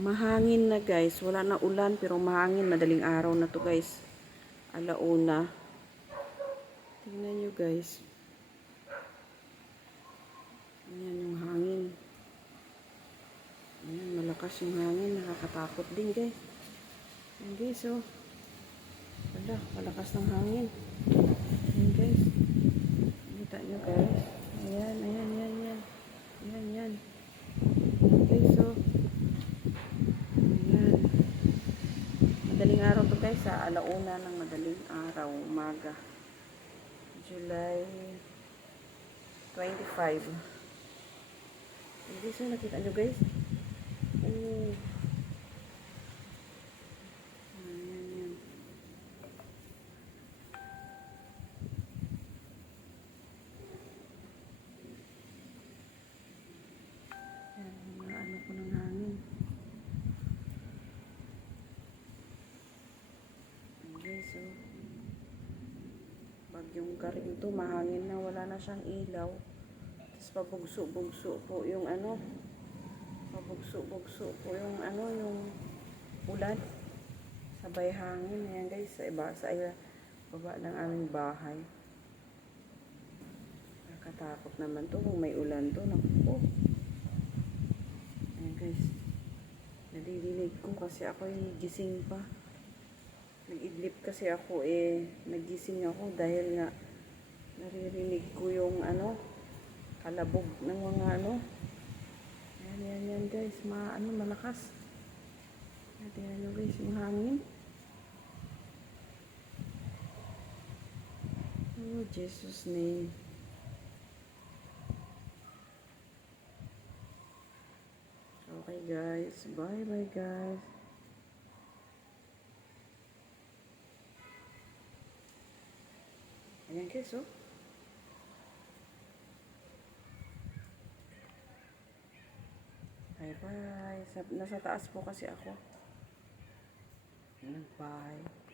Mahangin na guys. Wala na ulan pero mahangin. Madaling araw na to guys. Alauna. Tingnan nyo guys. Ayan yung hangin. Ayan, malakas yung hangin. Nakakatakot din guys. Ayan guys oh. Wala, malakas ng hangin. Ayan guys. Kita nyo guys. Ayan, ayan, ayan, ayan. Ayan, ayan. Ayan guys oh. Ayan. Madaling araw to guys sa alauna ng madaling araw, umaga. July 25. Hindi so nakita nyo guys. Oh. Ayan, ayan. Ayan, mga ano ko ng hangin. Ayan guys oh. Bagyong Karin to, mahangin na, wala na siyang ilaw. Tapos pabugso-bugso po yung ano. Pabugso-bugso po yung ano, yung ulan. Sabay hangin. Ayan guys, sa iba, sa baba ng aming bahay. Nakatakot naman to kung may ulan to. Naku. Ayan guys. Nadidinig ko kasi ako gising pa. Nag-idlip kasi ako nagising ako dahil nga naririnig ko yung ano, kalabog ng mga ano. Ayan, yan, yan guys, malakas. Tingnan nyo guys, yung hangin. Oh, Jesus name. Okay guys, bye bye guys. Ayan guys, oh. Bye bye. Nasa taas po kasi ako. Ayan, bye.